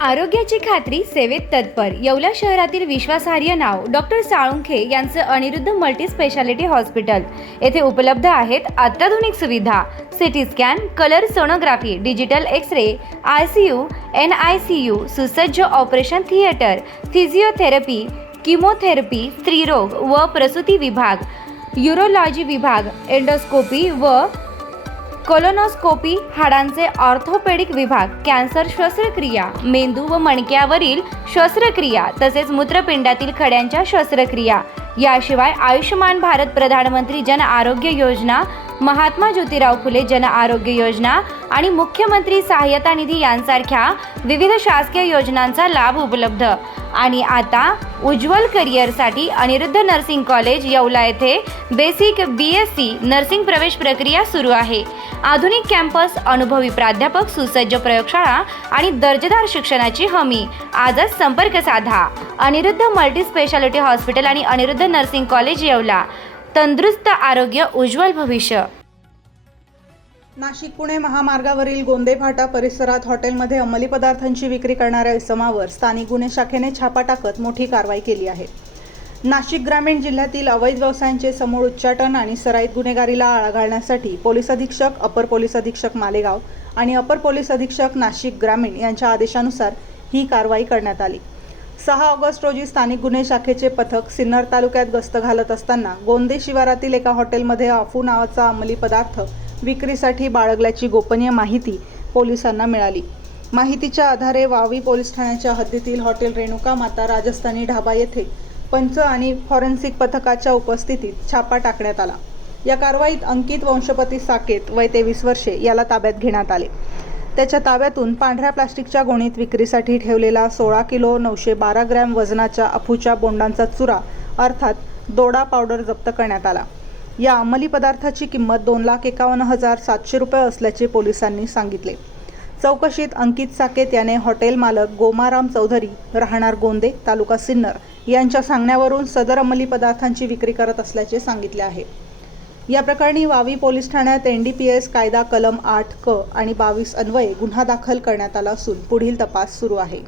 आरोग्याची खात्री सेवेत तत्पर येवला शहरातील विश्वासार्ह नाव डॉक्टर साळुंखे यांचं अनिरुद्ध मल्टी स्पेशालिटी हॉस्पिटल येथे उपलब्ध आहेत अत्याधुनिक सुविधा CT scan, colour sonography, digital X-ray, ICU, NICU, सुसज्ज ऑपरेशन थिएटर, फिजिओथेरपी, किमोथेरपी, स्त्रीरोग व प्रसूती विभाग, यूरोलॉजी विभाग, एंडोस्कोपी व कोलोनोस्कोपी, हाडांचे ऑर्थोपेडिक विभाग, कॅन्सर शस्त्रक्रिया, मेंदू व मणक्यावरील शस्त्रक्रिया तसेच मूत्रपिंडातील खड्यांच्या शस्त्रक्रिया, याशिवाय आयुष्यमान भारत प्रधानमंत्री जन आरोग्य योजना, महात्मा ज्योतिराव फुले जन आरोग्य योजना आणि मुख्यमंत्री सहायता निधी यांसारख्या विविध शासकीय योजनांचा लाभ उपलब्ध। आणि आता उज्ज्वल करिअरसाठी अनिरुद्ध नर्सिंग कॉलेज येवला येथे बेसिक BSc नर्सिंग प्रवेश प्रक्रिया सुरू आहे। आधुनिक कॅम्पस, अनुभवी प्राध्यापक, सुसज्ज प्रयोगशाळा आणि दर्जेदार शिक्षणाची हमी। आजच संपर्क साधा। अनिरुद्ध मल्टी स्पेशालिटी हॉस्पिटल आणि अनिरुद्ध नर्सिंग कॉलेज येवला। तंदुरुस्त आरोग्य, उज्ज्वल भविष्य। नाशिक पुणे महामार्गावरील गोंदे फाटा परिसरात हॉटेलमध्ये अंमली पदार्थांची विक्री करणाऱ्या इसमावर स्थानिक गुन्हे शाखेने छापा टाकत मोठी कारवाई केली आहे। नाशिक ग्रामीण जिल्ह्यातील अवैध व्यवसायांचे समूळ उच्चाटन आणि सराईत गुन्हेगारीला आळा घालण्यासाठी पोलीस अधीक्षक, अपर पोलीस अधीक्षक मालेगाव आणि अपर पोलीस अधीक्षक नाशिक ग्रामीण यांच्या आदेशानुसार ही कारवाई करण्यात आली। 6 ऑगस्ट रोजी स्थानिक गुन्हे शाखेचे पथक सिन्नर तालुक्यात गस्त घालत असताना गोंदे शिवारातील एका हॉटेलमध्ये अफू नावाचा अंमली पदार्थ विक्रीसाठी बाळगल्याची गोपनीय माहिती पोलिसांना मिळाली। माहितीच्या आधारे वावी पोलीस ठाण्याच्या हद्दीतील हॉटेल रेणुका माता राजस्थानी ढाबा येथे पंच आणि फॉरेन्सिक पथकाच्या उपस्थितीत छापा टाकण्यात आला। या कारवाईत अंकित वंशपती साकेत वय 23 वर्षे याला ताब्यात घेण्यात आले। त्याच्या ताब्यातून पांढऱ्या प्लास्टिकच्या गोणीत विक्रीसाठी ठेवलेला 16 किलो 912 ग्रॅम वजनाच्या अफूच्या बोंडांचा चुरा अर्थात दोडा पावडर जप्त करण्यात आला। या अंमली पदार्थाची किंमत 2,51,700 रुपये असल्याचे पोलिसांनी सांगितले। चौकशीत अंकित साकेत याने हॉटेल मालक गोमाराम चौधरी राहणार गोंदे तालुका सिन्नर यांच्या सांगण्यावरून सदर अंमली पदार्थांची विक्री करत असल्याचे सांगितले आहे। या प्रकरणी वावी पोलीस ठाण्यात NDPS कायदा कलम 8 क आणि 22 अन्वये गुन्हा दाखल करण्यात आला असून पुढील तपास सुरू आहे।